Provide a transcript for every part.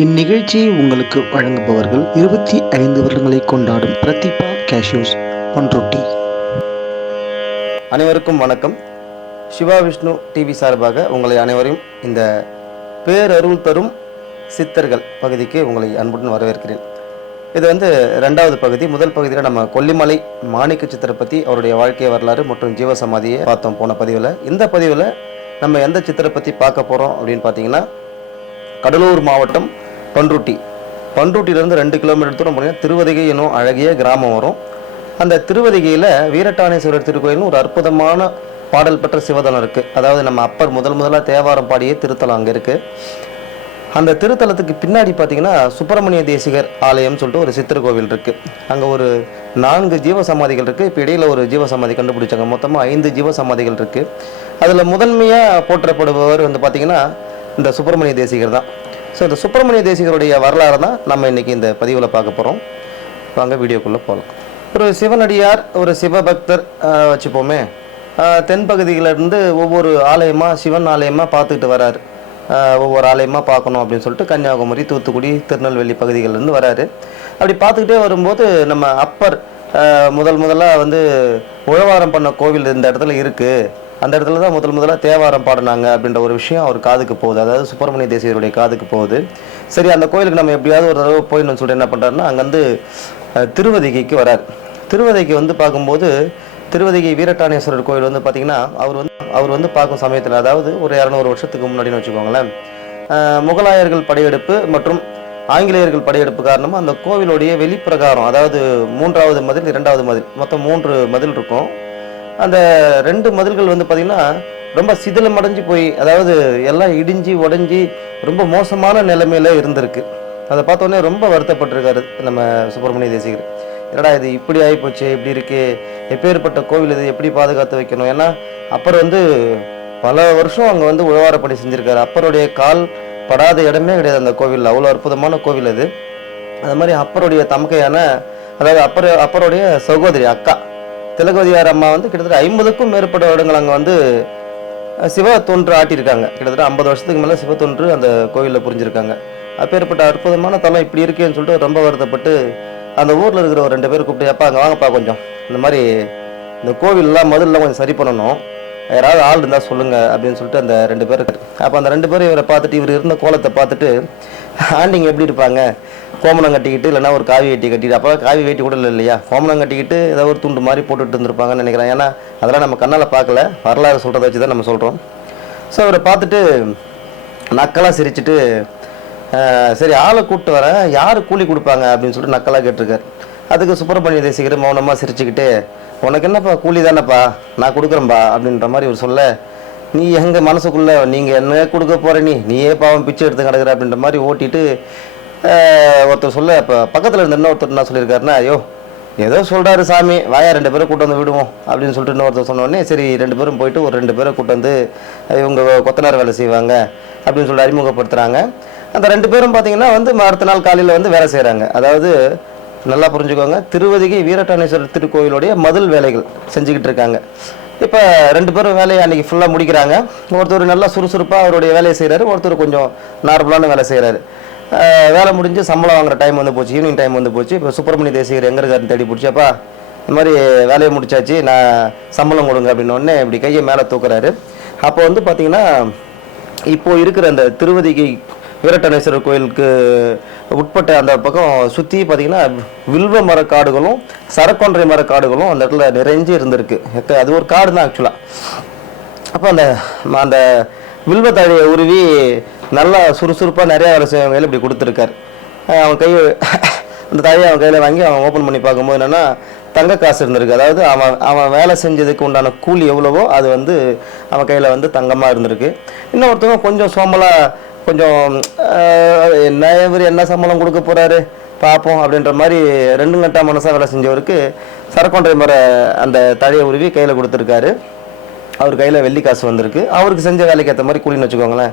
இந்நிகழ்ச்சியை உங்களுக்கு வழங்குபவர்கள் 25 வருடங்களை கொண்டாடும் பிரதிபா கேஷ்யூஸ் பண்ருட்டி. அனைவருக்கும் வணக்கம். சிவா விஷ்ணு டிவி சார்பாக உங்களை அனைவரையும் இந்த பேரருள் தரும் சித்தர்கள் பகுதிக்கு உங்களை அன்புடன் வரவேற்கிறேன். இது ரெண்டாவது பகுதி. முதல் பகுதியில் நம்ம கொல்லிமலை மாணிக்க சித்தரை பற்றி, அவருடைய வாழ்க்கை வரலாறு மற்றும் ஜீவசமாதியை பார்த்தோம் போன பதிவில். இந்த பதிவில் நம்ம எந்த சித்தரை பற்றி பார்க்க போகிறோம் அப்படின்னு பார்த்தீங்கன்னா, கடலூர் மாவட்டம் பண்ருட்டியிலேருந்து 2 கிலோமீட்டர் தூரம் போனீங்கன்னா திருவதிகை என்னும் அழகிய கிராமம் வரும். அந்த திருவதிகையில் வீரட்டானேஸ்வரர் திருக்கோயில்னு ஒரு அற்புதமான பாடல் பெற்ற சிவதலம் இருக்குது. அதாவது நம்ம அப்பர் முதலாக தேவாரம் பாடிய திருத்தலம் அங்கே இருக்குது. அந்த திருத்தலத்துக்கு பின்னாடி பார்த்தீங்கன்னா சுப்பிரமணிய தேசிகர் ஆலயம்னு சொல்லிட்டு ஒரு சித்தர் கோவில் இருக்குது. அங்கே ஒரு 4 ஜீவசமாதிகள் இருக்குது. இப்போ இடையில் ஒரு ஜீவசமாதி கண்டுபிடிச்சாங்க. மொத்தமாக 5 ஜீவசமாதிகள் இருக்குது. அதில் முதன்மையாக போற்றப்படுபவர் பார்த்தீங்கன்னா இந்த சுப்பிரமணிய தேசிகர் தான். ஸோ இந்த சுப்பிரமணிய தேசிகருடைய வரலாறு தான் நம்ம இன்றைக்கி இந்த பதிவில் பார்க்க போகிறோம். வாங்க வீடியோக்குள்ளே போகலாம். ஒரு சிவனடியார், ஒரு சிவபக்தர் வச்சுப்போமே, தென்பகுதியிலேருந்து ஒவ்வொரு ஆலயமாக, சிவன் ஆலயமாக பார்த்துக்கிட்டு வராரு. ஒவ்வொரு ஆலயமாக பார்க்கணும் அப்படின்னு சொல்லிட்டு கன்னியாகுமரி, தூத்துக்குடி, திருநெல்வேலி பகுதிகளிலேருந்து வராரு. அப்படி பார்த்துக்கிட்டே வரும்போது நம்ம அப்பர் முதலாக உழவாரம் பண்ண கோவில் இந்த இடத்துல இருக்குது. அந்த இடத்துல தான் முதலாக தேவாரம் பாடினாங்க அப்படின்ற ஒரு விஷயம் அவர் காதுக்கு போகுது. அதாவது சுப்பிரமணிய தேசிகருடைய காதுக்கு போகுது. சரி, அந்த கோயிலுக்கு நம்ம எப்படியாவது ஒரு தடவை போயிடணும்னு சொல்லிட்டு என்ன பண்ணுறாருன்னா, அங்கேருந்து திருவதிகைக்கு வரார். திருவதிகை பார்க்கும்போது திருவதிகை வீரட்டானேஸ்வரர் கோயில் பார்த்திங்கன்னா அவர் பார்க்கும் சமயத்தில், அதாவது ஒரு 200 வருஷத்துக்கு முன்னாடின்னு வச்சுக்கோங்களேன், முகலாயர்கள் படையெடுப்பு மற்றும் ஆங்கிலேயர்கள் படையெடுப்பு காரணமாக அந்த கோவிலுடைய வெளிப்பிரகாரம், அதாவது 3வது மதில், 2வது மதில், மொத்தம் 3 மதில் இருக்கும். அந்த 2 மதில்கள் பார்த்திங்கன்னா ரொம்ப சிதிலமடைஞ்சு போய், அதாவது எல்லாம் இடிஞ்சு உடஞ்சி ரொம்ப மோசமான நிலைமையில் இருந்திருக்கு. அதை பார்த்தோன்னே ரொம்ப வருத்தப்பட்டிருக்காரு நம்ம சுப்பிரமணிய தேசிகர். என்னடா இது இப்படி ஆகிப்போச்சு, இப்படி இருக்குது, எப்பேற்பட்ட கோவில் இது, எப்படி பாதுகாத்து வைக்கணும்? ஏன்னா அப்பர் பல வருஷம் அங்கே உழவாரப்படி செஞ்சுருக்காரு. அப்பருடைய கால் படாத இடமே கிடையாது அந்த கோவிலில். அவ்வளோ அற்புதமான கோவில் அது. அது மாதிரி அப்பருடைய தமக்கையான, அதாவது அப்பருடைய சகோதரி அக்கா திலகவதியார் அம்மா கிட்டத்தட்ட 50க்கும் மேற்பட்ட வருடங்கள் அங்கே சிவ தொன்று ஆட்டியிருக்காங்க. கிட்டத்தட்ட 50 வருஷத்துக்கு மேலே சிவ தொன்று அந்த கோவிலில் புரிஞ்சிருக்காங்க. அப்பேற்பட்ட அற்புதமான தலம் இப்படி இருக்கேன்னு சொல்லிட்டு ரொம்ப வருத்தப்பட்டு அந்த ஊரில் இருக்கிற ஒரு 2 பேர் கூப்பிட்டு, அப்பா அங்கே வாங்கப்பா, கொஞ்சம் இந்த மாதிரி இந்த கோவிலெலாம் முதல்லாம் கொஞ்சம் சரி பண்ணணும், யாராவது ஆள் இருந்தால் சொல்லுங்கள் அப்படின்னு சொல்லிட்டு அந்த 2 பேர். அப்போ அந்த 2 பேரும் இவரை பார்த்துட்டு, இவர் இருந்த கோலத்தை பார்த்துட்டு, ஆண்டிங்க எப்படி இருப்பாங்க, கோமணம் கட்டிக்கிட்டு, இல்லைனா ஒரு காவி வேட்டி கட்டிட்டு, அப்போ காவி வேட்டி கூட இல்லையா, கோமணம் கட்டிக்கிட்டு ஏதாவது ஒரு துண்டு மாதிரி போட்டுட்டு இருந்திருப்பாங்கன்னு நினைக்கிறேன். ஏன்னா அதெல்லாம் நம்ம கண்ணால் பார்க்கல, வரலாறு சொல்கிறத வச்சு தான் நம்ம சொல்கிறோம். ஸோ அவரை பார்த்துட்டு நக்கலாக சிரிச்சுட்டு, சரி ஆளை கூப்பிட்டு வரேன், யார் கூலி கொடுப்பாங்க அப்படின்னு சொல்லிட்டு நக்கலாக கேட்டிருக்காரு. அதுக்கு சுப்பிரமணிய தேசிகர் மௌனமாக சிரிச்சுக்கிட்டு, உனக்கு என்னப்பா கூலி தானேப்பா, நான் கொடுக்குறேன்பா அப்படின்ற மாதிரி ஒரு சொல்ல, நீ எங்கள் மனசுக்குள்ளே நீங்கள் என்ன கொடுக்க போகிற, நீயே பாவம் பிச்சை எடுத்து கிடக்குற அப்படின்ற மாதிரி ஓட்டிட்டு ஒருத்தர் சொல்ல, இப்போ பக்கத்தில் இருந்த இன்னொருத்தர் என்ன சொல்லியிருக்காருன்னா, ஐயோ ஏதோ சொல்கிறாரு சாமி, வாயா 2 பேரை கூட்டு வந்து விடுவோம் அப்படின்னு சொல்லிட்டு இன்னொருத்தர் சொன்னோடனே, சரி 2 பேரும் போயிட்டு ஒரு 2 பேரை கூட்டு இவங்க கொத்தனார் வேலை செய்வாங்க அப்படின்னு சொல்லிட்டு அறிமுகப்படுத்துகிறாங்க. அந்த 2 பேரும் பார்த்தீங்கன்னா அடுத்த நாள் காலையில் வேலை செய்கிறாங்க. அதாவது நல்லா புரிஞ்சுக்கோங்க, திருவதிகை வீரட்டானேஸ்வரர் திருக்கோயிலுடைய மதில் வேலைகள் செஞ்சுக்கிட்டு இருக்காங்க. இப்போ 2 பேரும் வேலையை அன்றைக்கி ஃபுல்லாக முடிக்கிறாங்க. ஒருத்தர் நல்லா சுறுசுறுப்பாக அவருடைய வேலையை செய்கிறாரு, ஒருத்தர் கொஞ்சம் நார்மலான வேலை செய்கிறாரு. வேலை முடிஞ்சு சம்பளம் வாங்குற டைம் போச்சு, ஈவினிங் டைம் போச்சு. இப்போ சுப்பிரமணிய தேசிகர் எங்கே இருக்காருன்னு தேடி பிடிச்சப்பா, இந்த மாதிரி வேலையை முடிச்சாச்சு, நான் சம்பளம் கொடுங்க அப்படின்னோடனே இப்படி கையை மேலே தூக்குறாரு. அப்போ பார்த்தீங்கன்னா இப்போ இருக்கிற அந்த திருவதிகை வீரட்டானேஸ்வரர் கோயிலுக்கு உட்பட்ட அந்த பக்கம் சுற்றி பார்த்தீங்கன்னா வில்வ மரக்காடுகளும் சரக்கொன்றை மரக்காடுகளும் அந்த இடத்துல நிறைஞ்சு இருந்திருக்கு. அது ஒரு காடு தான் ஆக்சுவலாக. அப்போ அந்த வில்வ தழையை உருவி நல்லா சுறுசுறுப்பாக நிறையா வேலை செய்வாங்க இப்படி கொடுத்துருக்காரு. அவன் அந்த தழையை அவன் கையில் வாங்கி அவன் ஓப்பன் பண்ணி பார்க்கும்போது என்னென்னா தங்க காசு இருந்திருக்கு. அதாவது அவன் வேலை செஞ்சதுக்கு உண்டான கூலி எவ்வளவோ அது அவன் கையில் தங்கமாக இருந்திருக்கு. இன்னொருத்தவங்க கொஞ்சம் சோம்பலாக, கொஞ்சம் என்ன சம்பளம் கொடுக்க போகிறாரு பார்ப்போம் அப்படின்ற மாதிரி 2 கட்டா மனசாக வேலை செஞ்சவருக்கு சரக்கொன்றை முறை அந்த தழையை உருவி கையில் கொடுத்துருக்காரு. அவர் கையில் வெள்ளி காசு வந்திருக்கு, அவருக்கு செஞ்ச வேலைக்கு ஏற்ற மாதிரி கூலின்னு வச்சுக்கோங்களேன்.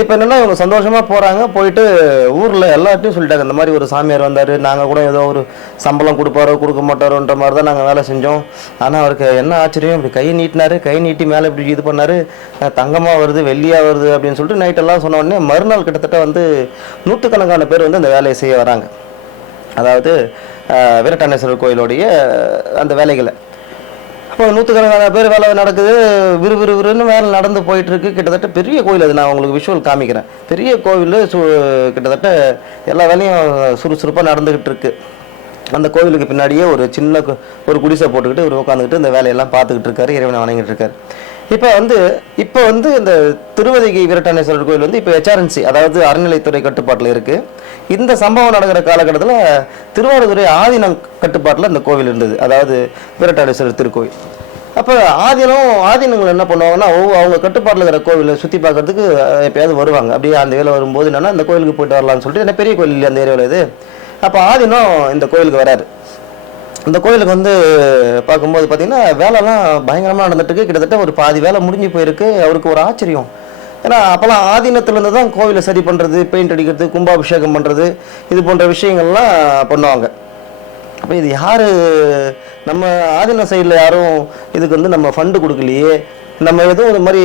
இப்போ என்னென்னா இவங்க சந்தோஷமாக போகிறாங்க, போயிட்டு ஊரில் எல்லார்ட்டையும் சொல்லிட்டாங்க இந்த மாதிரி ஒரு சாமியார் வந்தார், நாங்கள் கூட ஏதோ ஒரு சம்பளம் கொடுப்பாரோ கொடுக்க மாட்டாரோன்ற மாதிரி தான் நாங்கள் வேலை செஞ்சோம். ஆனால் அவருக்கு என்ன ஆச்சரியம், இப்படி கை நீட்டினார், கை நீட்டி மேலே இப்படி இது பண்ணார், தங்கமாக வருது வெள்ளியாக வருது அப்படின்னு சொல்லிட்டு நைட்டெல்லாம் சொன்ன உடனே மறுநாள் கிட்டத்தட்ட வந்து நூற்றுக்கணக்கான பேர் வந்து அந்த வேலையை செய்ய வராங்க. அதாவது வீரட்டானேஸ்வரர் கோயிலுடைய அந்த வேலைகளை. இப்போ நூற்றுக்கணக்கான பேர் வேலை நடக்குது, விறுவிறுன்னு வேலை நடந்து போயிட்டுருக்கு. கிட்டத்தட்ட பெரிய கோயில், அது நான் உங்களுக்கு விஷுவல் காமிக்கிறேன். பெரிய கோவில், கிட்டத்தட்ட எல்லா வேலையும் சுறுசுறுப்பாக நடந்துக்கிட்டு இருக்கு. அந்த கோவிலுக்கு பின்னாடியே ஒரு சின்ன ஒரு குடிசை போட்டுக்கிட்டு இவர் உட்காந்துக்கிட்டு இந்த வேலையெல்லாம் பார்த்துக்கிட்டு இருக்காரு, இறைவனை வணங்கிட்டு இருக்காரு. இப்போ வந்து இந்த திருவதிகை வீரட்டானேஸ்வரர் கோயில் வந்து இப்போ HRNC, அதாவது அறநிலைத்துறை கட்டுப்பாட்டில் இருக்குது. இந்த சம்பவம் நடக்கிற காலகட்டத்தில் திருவாரூரை ஆதீனம் கட்டுப்பாட்டில் இந்த கோவில் இருந்தது, அதாவது வீரட்டானேஸ்வரர் திருக்கோயில். அப்போ ஆதீனங்கள் என்ன பண்ணுவாங்கன்னா, அவங்க கட்டுப்பாட்டில் இருக்கிற கோவிலை சுற்றி பார்க்கறதுக்கு எப்பயாவது வருவாங்க. அப்படியே அந்த வேலை வரும்போது என்னென்னா இந்த கோயிலுக்கு போயிட்டு வரலான்னு சொல்லிட்டு, என்ன பெரிய கோயில் இல்லை அந்த ஏரியாவில் இது. அப்போ ஆதீனம் இந்த கோயிலுக்கு வராரு. இந்த கோயிலுக்கு வந்து பார்க்கும்போது பார்த்தீங்கன்னா வேலைலாம் பயங்கரமாக நடந்துட்டுருக்கு. கிட்டத்தட்ட ஒரு பாதி வேலை முடிஞ்சு போயிருக்கு. அவருக்கு ஒரு ஆச்சரியம், ஏன்னா அப்போல்லாம் ஆதீனத்துலேருந்து தான் கோவிலை சரி பண்ணுறது, பெயிண்ட் அடிக்கிறது, கும்பாபிஷேகம் பண்ணுறது, இது போன்ற விஷயங்கள்லாம் பண்ணுவாங்க. அப்போ இது யார், நம்ம ஆதீன சைடில் யாரும் இதுக்கு வந்து நம்ம ஃபண்டு கொடுக்கலையே, நம்ம எதுவும் இந்த மாதிரி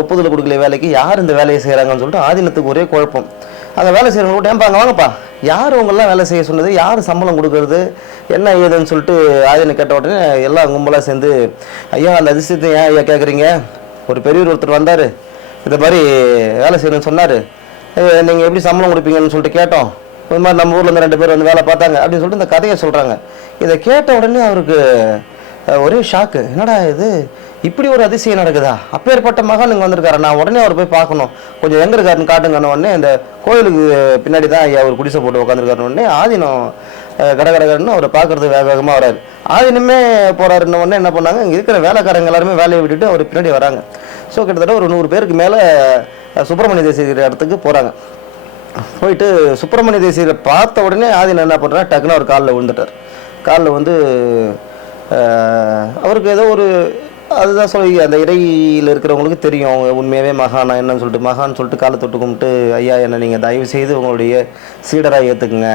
ஒப்புதல் கொடுக்கலையே வேலைக்கு, யார் இந்த வேலையை செய்கிறாங்கன்னு சொல்லிட்டு ஆதீனத்துக்கு ஒரே குழப்பம். அங்கே வேலை செய்கிறவங்க கூட ஏன்பாங்க வாங்கப்பா, யார் உங்கள்லாம் வேலை செய்ய சொன்னது, யார் சம்பளம் கொடுக்கறது, என்ன ஏதுன்னு சொல்லிட்டு ஆதீனம் கேட்ட உடனே எல்லாம் கும்பலாக சேர்ந்து, ஐயா அந்த அதிசயத்தை ஏன் ஐயா கேட்குறீங்க, ஒரு பெரியவர் ஒருத்தர் வந்தார், இந்த மாதிரி வேலை செய்யணும்னு சொன்னார், நீங்கள் எப்படி சம்பளம் கொடுப்பீங்கன்னு சொல்லிட்டு கேட்டோம், இந்த மாதிரி நம்ம ஊரில் இருந்து 2 பேர் வந்து வேலை பார்த்தாங்க அப்படின்னு சொல்லிட்டு இந்த கதையை சொல்கிறாங்க. இதை கேட்ட உடனே அவருக்கு ஒரே ஷாக்கு, என்னடா இது இப்படி ஒரு அதிசயம் நடக்குதா, அப்பேற்பட்ட மகன் இங்கே வந்திருக்காரு, நான் உடனே அவர் போய் பார்க்கணும், கொஞ்சம் எங்கே இருக்காருன்னு காட்டுங்கன்னு உடனே இந்த கோயிலுக்கு பின்னாடி தான் ஐயா அவர் குடிசை போட்டு உட்காந்துருக்காருன்னு உடனே ஆதீனம் கடகடகன்னு அவரை பார்க்கறது வேகமாக வராரு. ஆதீனமே போகிறாருன்னு உடனே என்ன பண்ணாங்க, இங்கே இருக்கிற வேலைக்காரங்க எல்லாருமே வேலையை விட்டுட்டு அவர் பின்னாடி வராங்க. ஸோ கிட்டத்தட்ட ஒரு 100 பேருக்கு மேலே சுப்பிரமணிய தேசிகர் இடத்துக்கு போகிறாங்க. போயிட்டு சுப்பிரமணிய தேசிகரை பார்த்த உடனே ஆதீனம் என்ன பண்ணுறாரு, டக்குன்னு அவர் காலில் விழுந்துட்டார். காலில் வந்து அவருக்கு ஏதோ ஒரு, அதுதான் சொல்லி அந்த இறையில் இருக்கிறவங்களுக்கு தெரியும் அவங்க உண்மையாகவே மகானா என்னன்னு சொல்லிட்டு, மகான்னு சொல்லிட்டு காலை தொட்டு கும்பிட்டு, ஐயா என்ன நீங்கள் தயவு செய்து உங்களுடைய சீடராக ஏற்றுக்குங்க,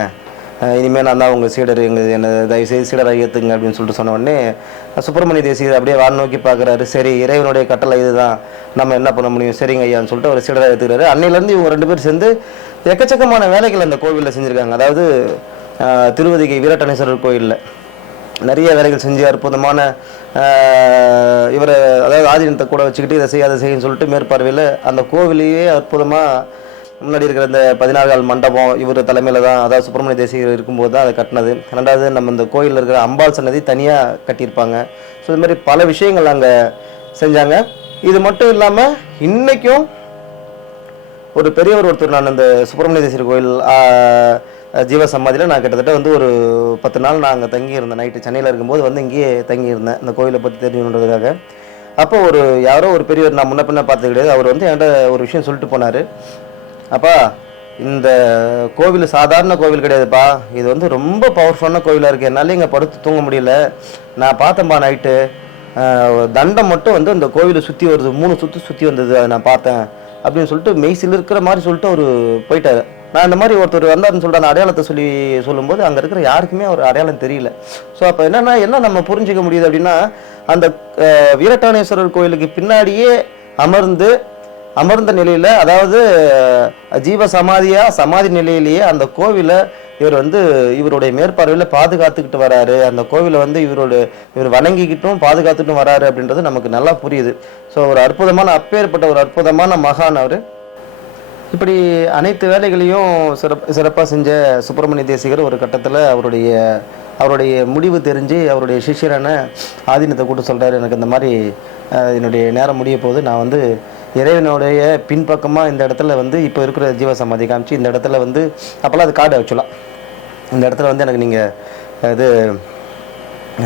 இனிமேல் நான் தான் உங்கள் சீடர், என்னை தயவு செய்து சீடராக ஏற்றுங்க அப்படின்னு சொல்லிட்டு சொன்ன உடனே சுப்பிரமணிய தேசிகர் அப்படியே வான் நோக்கி பார்க்குறாரு. சரி, இறைவனுடைய கட்டளை இதுதான், நம்ம என்ன பண்ண முடியும், சரிங்க ஐயான்னு சொல்லிட்டு அவர் சீடராக ஏற்றுக்கிறாரு. அன்னையிலேருந்து இவங்க 2 பேர் சேர்ந்து எக்கச்சக்கமான வேலைகள் அந்த கோவிலில் செஞ்சுருக்காங்க. அதாவது திருவதிகை வீரட்டானேஸ்வரர் கோயிலில் நிறைய வேலைகள் செஞ்சு அற்புதமான இவரை, அதாவது ஆதீனத்தை கூட வச்சுக்கிட்டு இதை செய்ய அதை செய்யன்னு சொல்லிட்டு மேற்பார்வையில் அந்த கோவிலையே அற்புதமாக முன்னாடி இருக்கிற இந்த 14 கால் மண்டபம் இவர் தலைமையில் தான், அதாவது சுப்பிரமணிய தேசிகர் இருக்கும்போது தான் அதை கட்டினது. 2வது நம்ம இந்த கோயிலில் இருக்கிற அம்பாள் சன்னதி தனியாக கட்டியிருப்பாங்க. ஸோ இது மாதிரி பல விஷயங்கள் அங்கே செஞ்சாங்க. இது மட்டும் இல்லாமல் இன்றைக்கும் ஒரு பெரியவர் ஒருத்தர், நான் இந்த சுப்பிரமணிய தேசிகர் கோயில் ஜீவ சமாதியில் நான் கிட்டத்தட்ட வந்து ஒரு 10 நாள் நான் அங்கே தங்கியிருந்தேன். நைட்டு சென்னையில் இருக்கும்போது வந்து இங்கேயே தங்கியிருந்தேன் இந்த கோயிலை பற்றி தெரிஞ்சுன்றதுக்காக. அப்போ யாரோ ஒரு பெரியவர், நான் முன்ன பின்ன பார்த்தது கிடையாது, அவர் வந்து என்கிட்ட ஒரு விஷயம் சொல்லிட்டு போனார். அப்பா, இந்த கோவில் சாதாரண கோவில் கிடையாதுப்பா, இது வந்து ரொம்ப பவர்ஃபுல்லான கோவிலாக இருக்குது, என்னாலே இங்கே படுத்து தூங்க முடியல, நான் பார்த்தேன்ப்பா நைட்டு, தண்டம் மட்டும் வந்து அந்த கோவிலை சுற்றி வருது, 3 சுற்று சுற்றி வந்தது, அதை நான் பார்த்தேன் அப்படின்னு சொல்லிட்டு மெய்சில் இருக்கிற மாதிரி சொல்லிட்டு அவர் போயிட்டார். நான் இந்த மாதிரி ஒருத்தர் வந்தாருன்னு சொல்லிட்டு அந்த அடையாளத்தை சொல்லும்போது அங்கே இருக்கிற யாருக்குமே ஒரு அடையாளம் தெரியல. ஸோ அப்போ என்ன நம்ம புரிஞ்சிக்க முடியுது அப்படின்னா, அந்த வீரட்டானேஸ்வரர் கோயிலுக்கு பின்னாடியே அமர்ந்த நிலையில், அதாவது ஜீவ சமாதி நிலையிலேயே அந்த கோவிலை இவருடைய மேற்பார்வையில் பாதுகாத்துக்கிட்டு வராரு. அந்த கோவிலை வந்து இவர் வணங்கிக்கிட்டும் பாதுகாத்துட்டும் வராரு அப்படின்றது நமக்கு நல்லா புரியுது. ஸோ ஒரு அற்புதமான, அப்பேற்பட்ட ஒரு அற்புதமான மகான் அவர். இப்படி அனைத்து வேலைகளையும் சிறப்பாக செஞ்ச சுப்பிரமணிய தேசிகர் ஒரு கட்டத்தில் அவருடைய முடிவு தெரிஞ்சு அவருடைய சிஷ்யரான ஆதீனத்தை கூட்டு சொல்கிறார், எனக்கு இந்த மாதிரி என்னுடைய நேரம் முடிய போது, நான் வந்து இறைவனுடைய பின்பக்கமாக இந்த இடத்துல வந்து இப்போ இருக்கிற ஜீவ சமாதி காமிச்சு இந்த இடத்துல வந்து, அப்போல்லாம் அது காடு ஆக்சுவலாக, இந்த இடத்துல வந்து எனக்கு நீங்கள் இது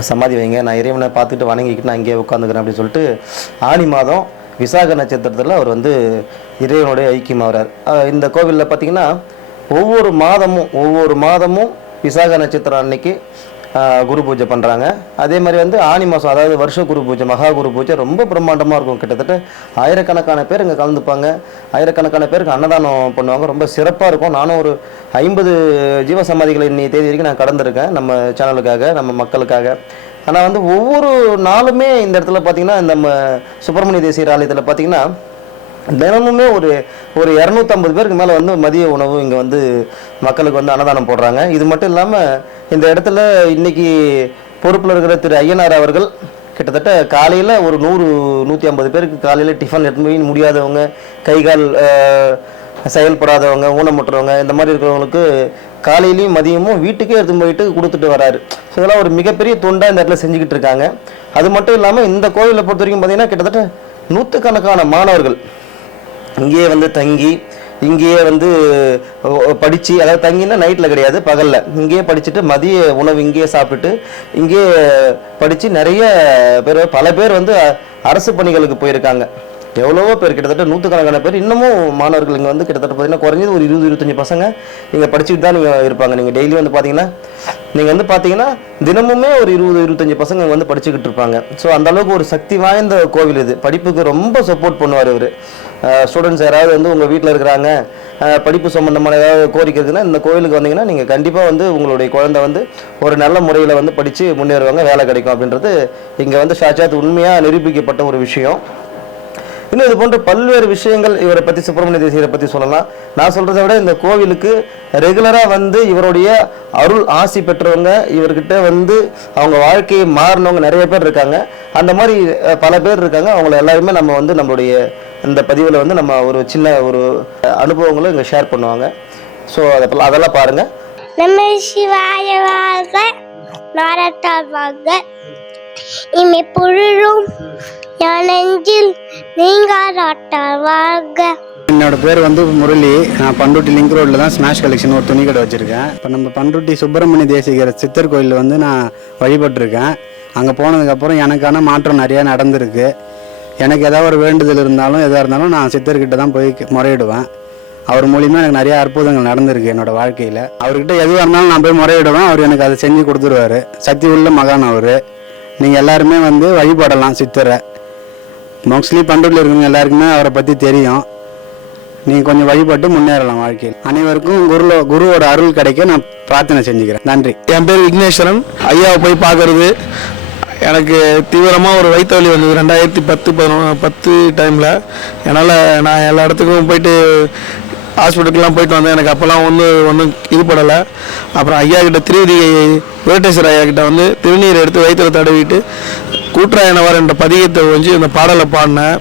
சமாதி வைங்க, நான் இறைவனை பார்த்துட்டு வணங்கிக்கிட்டு நான் இங்கேயே உட்காந்துக்கிறேன் அப்படின்னு சொல்லிட்டு ஆனி மாதம் விசாக நட்சத்திரத்தில் அவர் வந்து இறைவனுடைய ஐக்கியமாகிறார். இந்த கோவிலில் பார்த்திங்கன்னா ஒவ்வொரு மாதமும் விசாக நட்சத்திரம் அன்னைக்கு குரு பூஜை பண்ணுறாங்க. அதே மாதிரி வந்து ஆனி மாதம், அதாவது வருஷ குரு பூஜை, மகா குரு பூஜை ரொம்ப பிரம்மாண்டமாக இருக்கும். கிட்டத்தட்ட ஆயிரக்கணக்கான பேர் இங்கே கலந்துப்பாங்க. ஆயிரக்கணக்கான பேருக்கு அன்னதானம் பண்ணுவாங்க. ரொம்ப சிறப்பாக இருக்கும். நானும் ஒரு 50 ஜீவசமாதிகளை இன்னைய தேதி வரைக்கும் நான் கடந்திருக்கேன், நம்ம சேனலுக்காக, நம்ம மக்களுக்காக. ஆனால் வந்து ஒவ்வொரு நாளுமே இந்த இடத்துல பார்த்திங்கன்னா, நம்ம சுப்பிரமணிய தேசியர் ஆலயத்தில் பார்த்திங்கன்னா தினமுமே ஒரு 250 பேருக்கு மேலே வந்து மதிய உணவு இங்கே வந்து மக்களுக்கு வந்து அன்னதானம் போடுறாங்க. இது மட்டும் இல்லாமல் இந்த இடத்துல இன்னைக்கு பொறுப்பில் இருக்கிற திரு ஐயனார் அவர்கள் கிட்டத்தட்ட காலையில் ஒரு 100-150 பேருக்கு காலையில் டிஃபன் எடுத்து போய் முடியாதவங்க, கை கால் செயல்படாதவங்க, ஊனமுற்றவங்க, இந்த மாதிரி இருக்கிறவங்களுக்கு காலையிலையும் மதியமும் வீட்டுக்கே எடுத்து போயிட்டு கொடுத்துட்டு வராரு. ஸோ இதெல்லாம் ஒரு மிகப்பெரிய தொண்டாக இந்த இடத்துல செஞ்சுக்கிட்டு இருக்காங்க. அது மட்டும் இல்லாமல் இந்த கோவிலை பொறுத்த வரைக்கும் பார்த்திங்கன்னா கிட்டத்தட்ட 100கணக்கான மாணவர்கள் இங்கேயே வந்து தங்கி, இங்கேயே வந்து படித்து, அதாவது தங்கினா நைட்டில் கிடையாது, பகலில் இங்கேயே படிச்சுட்டு மதிய உணவு இங்கேயே சாப்பிட்டுட்டு இங்கேயே படித்து நிறைய பேர், பல பேர் வந்து அரசு பணிகளுக்கு போயிருக்காங்க. எவ்வளவோ பேர், கிட்டத்தட்ட 100கணக்கான பேர் இன்னமும் மாணவர்கள் இங்கே வந்து கிட்டத்தட்ட பார்த்தீங்கன்னா குறைஞ்சது ஒரு 20-25 பசங்க இங்கே படிச்சுட்டு தான் நீங்கள் இருப்பாங்க. நீங்கள் டெய்லி வந்து பார்த்தீங்கன்னா தினமுமே ஒரு 20-25 பசங்க வந்து படிச்சுக்கிட்டு இருப்பாங்க. ஸோ அந்த அளவுக்கு ஒரு சக்தி வாய்ந்த கோவில் இது. படிப்புக்கு ரொம்ப சப்போர்ட் பண்ணுவார் இவர். ஸ்டூடெண்ட்ஸ் யாராவது வந்து உங்கள் வீட்டில் இருக்கிறாங்க, படிப்பு சம்மந்தமான ஏதாவது கோரிக்கை இருக்குன்னா இந்த கோவிலுக்கு வந்தீங்கன்னா நீங்கள் கண்டிப்பாக வந்து உங்களுடைய குழந்தை வந்து ஒரு நல்ல முறையில் வந்து படித்து முன்னேறுவாங்க, வேலை கிடைக்கும் அப்படின்றது இங்கே வந்து சாட்சாத் உண்மையாக நிரூபிக்கப்பட்ட ஒரு விஷயம். இன்னும் இது போன்ற பல்வேறு விஷயங்கள் இவரை பற்றி, சுப்பிரமணிய தேசியரை பற்றி சொல்லலாம். நான் சொல்கிறத விட இந்த கோவிலுக்கு ரெகுலராக வந்து இவருடைய அருள் ஆசி பெற்றவங்க, இவர்கிட்ட வந்து அவங்க வாழ்க்கையை மாறினவங்க நிறைய பேர் இருக்காங்க. அந்த மாதிரி பல பேர் இருக்காங்க. அவங்கள எல்லாருமே நம்ம வந்து நம்மளுடைய இந்த பதிவில் வந்து நம்ம ஒரு சின்ன ஒரு அனுபவங்களை இங்கே ஷேர் பண்ணுவாங்க. ஸோ அதெல்லாம் பாருங்கள். நம்ம சிவாய வாழ்க, நாரத்தால் வாழ்க, இமை பொழுதும் நெஞ்சில் நீங்காராட்டால் வாழ்க. என்னோட பேர் வந்து முரளி. நான் பண்ருட்டி லிங்க் ரோட்டில் தான் ஸ்மாஷ் கலெக்ஷன் ஒரு துணி கடை வச்சுருக்கேன். இப்போ நம்ம பண்ருட்டி சுப்பிரமணிய தேசிகர் சித்தர் கோயிலில் வந்து நான் வழிபட்டிருக்கேன். அங்கே போனதுக்கப்புறம் எனக்கான மாற்றம் நிறையா நடந்திருக்கு. எனக்கு ஏதாவது ஒரு வேண்டுதல் இருந்தாலும் எதாக இருந்தாலும் நான் சித்தர்கிட்ட தான் போய் முறையிடுவேன். அவர் மூலிமா எனக்கு நிறையா அற்புதங்கள் நடந்திருக்கு என்னோடய வாழ்க்கையில். அவர்கிட்ட எதுவாக இருந்தாலும் நான் போய் முறையிடுவேன். அவர் எனக்கு அதை செஞ்சு கொடுத்துருவார். சக்தி உள்ள மகான் அவர். நீங்கள் எல்லாருமே வந்து வழிபடலாம் சித்தரை. மோஸ்ட்லி பண்ருட்டில் இருக்கிறவங்க எல்லாருக்குமே அவரை பற்றி தெரியும். நீங்கள் கொஞ்சம் வழிபட்டு முன்னேறலாம் வாழ்க்கையில். அனைவருக்கும் குருவோட அருள் கிடைக்க நான் பிரார்த்தனை செஞ்சுக்கிறேன். நன்றி. என் பேர் விக்னேஸ்வரன். ஐயாவை போய் பார்க்கறது எனக்கு தீவிரமாக ஒரு வயிற்று வலி வந்தது 2010 டைமில். அதனால் நான் எல்லா இடத்துக்கும் போயிட்டு ஹாஸ்பிட்டலுக்குலாம் போயிட்டு வந்தேன். எனக்கு அப்போல்லாம் ஒன்றும் இது படலை. அப்புறம் ஐயா கிட்ட திருவதி வெங்கடேஸ்வர ஐயா கிட்ட வந்து திருநீர் எடுத்து வயிற்றில் தடவிட்டு கூற்றாயனவர் என்ற பதிகத்தை வச்சு அந்த பாடலை பாடினேன்.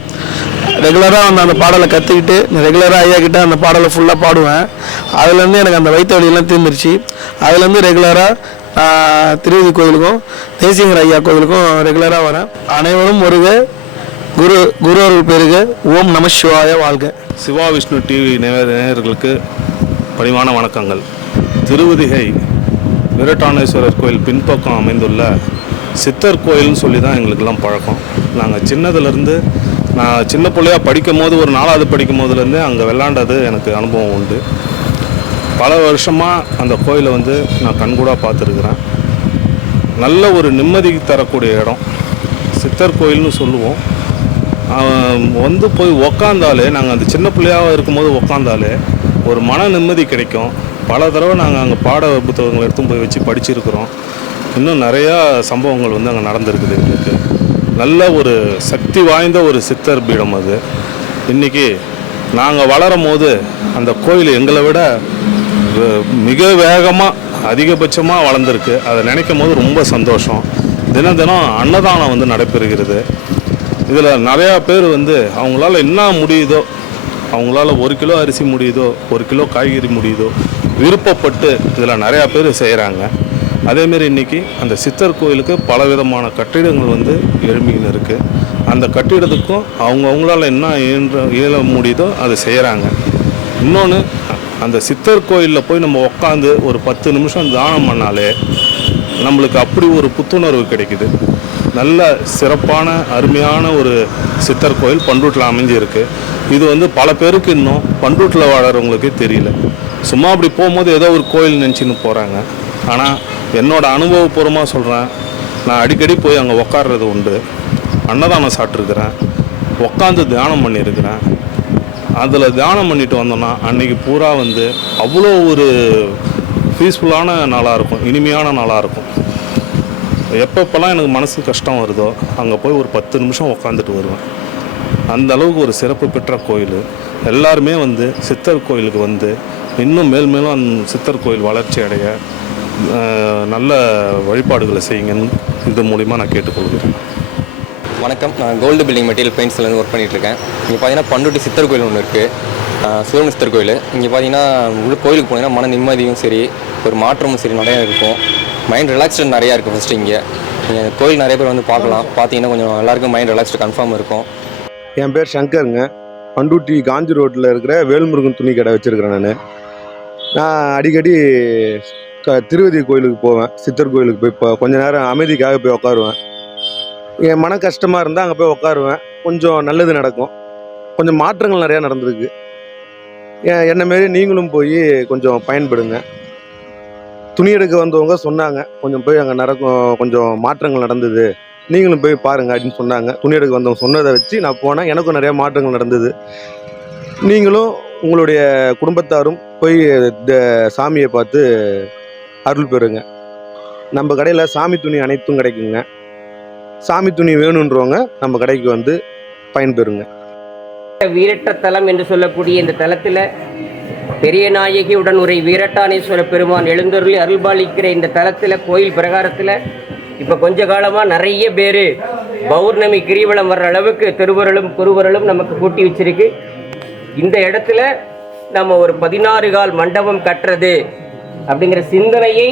ரெகுலராக வந்து அந்த பாடலை கற்றுக்கிட்டு ரெகுலராக ஐயா கிட்ட அந்த பாடலை ஃபுல்லாக பாடுவேன். அதுலேருந்து எனக்கு அந்த வயிற்று வலியெல்லாம் தீர்ந்துருச்சு. அதுலேருந்து ரெகுலராக திருவதி கோயிலுக்கும் தேசியங்கர் ஐயா கோயிலுக்கும் ரெகுலராக வரேன். அனைவரும் வருக, குரு அருள் பெருக. ஓம் நம சிவாய வாழ்க. சிவா விஷ்ணு டிவி நேயர்களுக்கு பணிவான வணக்கங்கள். திருவதிகை வீரட்டானேஸ்வரர் கோயில் பின்பக்கம் அமைந்துள்ள சித்தர் கோயில்னு சொல்லி தான் எங்களுக்கெல்லாம் பழக்கம். நாங்கள் சின்னதுலேருந்து, நான் சின்ன பிள்ளையாக படிக்கும் போது, ஒரு 4வது படிக்கும் போதுலேருந்தே அங்கே விளாண்டது எனக்கு அனுபவம் உண்டு. பல வருஷமாக அந்த கோயிலை வந்து நான் கண்கூடாக பார்த்துருக்குறேன். நல்ல ஒரு நிம்மதி தரக்கூடிய இடம் சித்தர் கோயில்னு சொல்லுவோம். வந்து போய் உக்காந்தாலே, நாங்கள் அந்த சின்ன பிள்ளையாக இருக்கும்போது உக்காந்தாலே ஒரு மன நிம்மதி கிடைக்கும். பல தடவை நாங்கள் அங்கே பாட புத்தகங்களை எடுத்து போய் வச்சு படிச்சிருக்கிறோம். இன்னும் நிறையா சம்பவங்கள் வந்து அங்கே நடந்திருக்குது. எங்களுக்கு நல்ல ஒரு சக்தி வாய்ந்த ஒரு சித்தர் பீடம் அது. இன்றைக்கி நாங்கள் வளரும் போது அந்த கோயில் எங்களை விட மிக வேகமாக அதிகபட்சமாக வளர்ந்துருக்கு. அதை நினைக்கும் போது ரொம்ப சந்தோஷம். தினம் தினம் அன்னதானம் வந்து நடைபெறுகிறது. இதில் நிறையா பேர் வந்து அவங்களால என்ன முடியுதோ, அவங்களால 1 கிலோ அரிசி முடியுதோ, 1 கிலோ காய்கறி முடியுதோ விருப்பப்பட்டு இதில் நிறையா பேர் செய்கிறாங்க. அதேமாரி இன்றைக்கி அந்த சித்தர் கோயிலுக்கு பல விதமான கட்டிடங்கள் வந்து எழும்பின்னு இருக்குது. அந்த கட்டிடத்துக்கும் அவங்களால என்ன இயல முடியுதோ அதை செய்கிறாங்க. இன்னொன்று, அந்த சித்தர் கோயிலில் போய் நம்ம உட்காந்து ஒரு 10 நிமிஷம் தானம் பண்ணாலே நம்மளுக்கு அப்படி ஒரு புத்துணர்வு கிடைக்குது. நல்ல சிறப்பான அருமையான ஒரு சித்தர் கோயில் பண்ருட்டில் அமைஞ்சிருக்கு. இது வந்து பல பேருக்கு இன்னும் பண்ருட்டில் வாழறவங்களுக்கே தெரியல. சும்மா அப்படி போகும்போது ஏதோ ஒரு கோயில் நினச்சின்னு போகிறாங்க. ஆனால் என்னோட அனுபவபூர்வமாக சொல்கிறேன். நான் அடிக்கடி போய் அங்கே உக்காடுறது உண்டு. அன்னதானம் சாப்பிட்ருக்கிறேன், உக்காந்து தியானம் பண்ணியிருக்கிறேன். அதில் தியானம் பண்ணிட்டு வந்தோன்னா அன்றைக்கி பூரா வந்து அவ்வளோ ஒரு பீஸ்ஃபுல்லான நாளாக இருக்கும், இனிமையான நாளாக இருக்கும். எப்பப்பெல்லாம் எனக்கு மனசு கஷ்டம் வருதோ அங்கே போய் ஒரு 10 நிமிஷம் உக்காந்துட்டு வருவேன். அந்த அளவுக்கு ஒரு சிறப்பு பெற்ற கோயில். எல்லாருமே வந்து சித்தர் கோயிலுக்கு வந்து இன்னும் மேலும் அந்த சித்தர் கோயில் வளர்ச்சி அடைய நல்ல வழிபாடுகளை செய்யுங்கன்னு இது மூலிமா நான் கேட்டுக்கொள்கிறேன். வணக்கம், நான் கோல்டு பில்டிங் மெட்டீரியல் பெயிண்ட்ஸ்லேருந்து ஒர்க் பண்ணிகிட்ருக்கேன். இங்கே பார்த்தீங்கன்னா பண்ருட்டி சித்தர் கோயில் ஒன்று இருக்குது, சூரன் சித்தர் கோயில். இங்கே பார்த்தீங்கன்னா உள்ள கோயிலுக்கு போனீங்கன்னா மன நிம்மதியும் சரி, ஒரு மாற்றமும் சரி நிறையா இருக்கும். மைண்ட் ரிலாக்ஸ்டு நிறையா இருக்குது. ஃபஸ்ட்டு இங்கே கோயில் நிறைய பேர் வந்து பார்க்கலாம். பார்த்தீங்கன்னா கொஞ்சம் எல்லாருக்கும் மைண்ட் ரிலாக்ஸ்டு கன்ஃபார்ம் இருக்கும். என் பேர் சங்கருங்க. பண்ருட்டி காஞ்சி ரோட்டில் இருக்கிற வேல்முருகன் துணி கடை வச்சுருக்கிறேன். நான் அடிக்கடி திருவதி கோயிலுக்கு போவேன், சித்தர் கோயிலுக்கு போய் இப்போ கொஞ்ச நேரம் அமைதிக்காக போய் உட்காருவேன். என் மன கஷ்டமாக இருந்தால் அங்கே போய் உட்காருவேன். கொஞ்சம் நல்லது நடக்கும், கொஞ்சம் மாற்றங்கள் நிறையா நடந்திருக்கு. என்னை மாரி நீங்களும் போய் கொஞ்சம் பயன்படுங்க. துணி எடுக்க வந்தவங்க சொன்னாங்க, கொஞ்சம் போய் அங்கே கொஞ்சம் மாற்றங்கள் நடந்தது, நீங்களும் போய் பாருங்கள் அப்படின்னு சொன்னாங்க. துணி எடுக்க வந்தவங்க சொன்னதை வச்சு நான் போனேன். எனக்கும் நிறையா மாற்றங்கள் நடந்தது. நீங்களும் உங்களுடைய குடும்பத்தாரும் போய் இந்த சாமியை பார்த்து அருள் பெறுங்க. நம்ம கடையில் சாமி துணி அனைத்தும் கிடைக்குங்க. சாமி துணி வேணுன்றவங்க நம்ம கடைக்கு வந்து பயன்பெறுங்க. வீரட்ட தலம் என்று சொல்லக்கூடிய இந்த தலத்தில் பெரிய நாயகி உடன் உரை வீரட்டானேஸ்வர பெருமான் எழுந்தருளி அருள்பாலிக்கிற இந்த தலத்தில் கோயில் பிரகாரத்தில் இப்போ கொஞ்ச காலமாக நிறைய பேர் பௌர்ணமி கிரிவலம் வர்ற அளவுக்கு திருவருளும் குருவருளும் நமக்கு கூட்டி வச்சிருக்கு. இந்த இடத்துல நம்ம ஒரு 16 கால் மண்டபம் கட்டுறது அப்படிங்கிற சிந்தனையை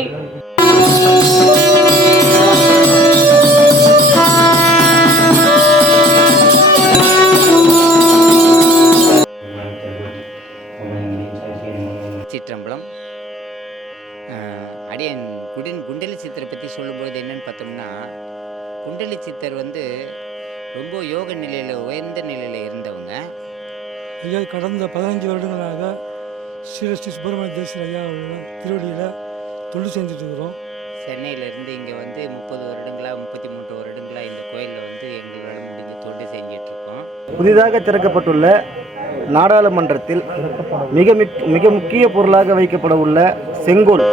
சிற்றம்பலம். அடியன் குண்டலி சித்தரை பற்றி சொல்லும்போது என்னன்னு பார்த்தோம்னா, குண்டலி சித்தர் வந்து ரொம்ப யோக நிலையில் உயர்ந்த நிலையில் இருந்தவங்க. ஐயா கடந்த 15 வருடங்களாக ஸ்ரீ சுப்பிரமணிய தேசிய ஐயா திருவடியில் தொழில் செஞ்சுட்டு இருக்கிறோம். சென்னையிலேருந்து இங்கே வந்து 30 வருடங்களாக 33 வருடங்களாக இந்த கோயிலில் வந்து எங்களால் முடிஞ்ச தொண்டு செஞ்சிட்ருக்கோம். புதிதாக திறக்கப்பட்டுள்ள நாடாளுமன்றத்தில் மிக முக்கிய பொருளாக வைக்கப்பட உள்ள செங்கோல்